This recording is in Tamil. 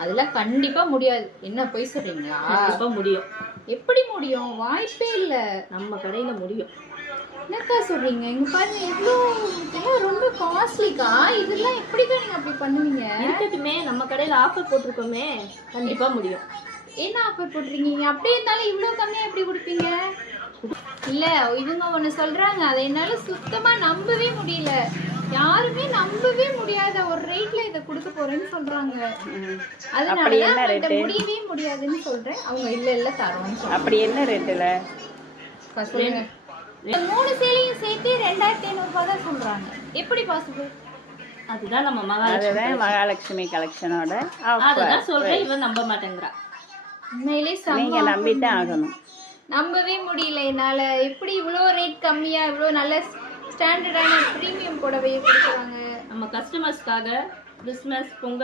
அதெல்லாம் கண்டிப்பா முடியாது. என்ன போய் சொல்றீங்களா? கண்டிப்பா முடியும். எப்படி முடியும்? வாய்ப்பே இல்ல. நம்ம கடையில முடியும். என்னக்கா சொல்றீங்க? இங்க பாருங்க இதெல்லாம் ரொம்ப காஸ்ட்லிக்கா. இதெல்லாம் எப்படிக்கா நீங்க அப்படி பண்ணுவீங்க? இருக்கட்டுமே, நம்ம கடையில ஆஃபர் போட்டிருக்கோமே, கண்டிப்பா முடியும். என்ன ஆஃபர் போட்டிருக்கீங்க? அப்படியே இருந்தாலும் இவ்வளவு கம்மியா எப்படி கொடுப்பீங்க? இல்ல இவங்க ஒண்ணு சொல்றாங்க, அதை என்னால சுத்தமா நம்பவே முடியல. யாருமே நம்பவே முடியாத ஒரு ரேட்ல இதை கொடுக்க போறேன்னு சொல்றாங்க. அதனால முடியவே முடியாதுன்னு சொல்றேன். அவங்க இல்ல தரோம். அப்படி என்ன ரேட்டுல சொல்லுங்க. 3 சேலையும் சேர்த்து 2500 ரூபாய் தான் சொல்றாங்க. எப்படி பாசிபிள்? அதுதான் நம்ம மகாலட்சுமி கலெக்ஷனோட அதுதான் சொல்றேன். இவன் நம்ப மாட்டேங்கிறா. உண்மையிலே நீங்க நம்பித்தான் ஆகணும். நம்பவே முடியல என்னால. எப்படி இவ்வளோ ரேட் கம்மியா இவ்வளோ நல்ல ஸ்டாண்டர்டான ப்ரீமியம் புடவையை கொடுக்குறாங்க. நம்ம கஸ்டமர்ஸ்க்காக கிறிஸ்மஸ் பொங்கல்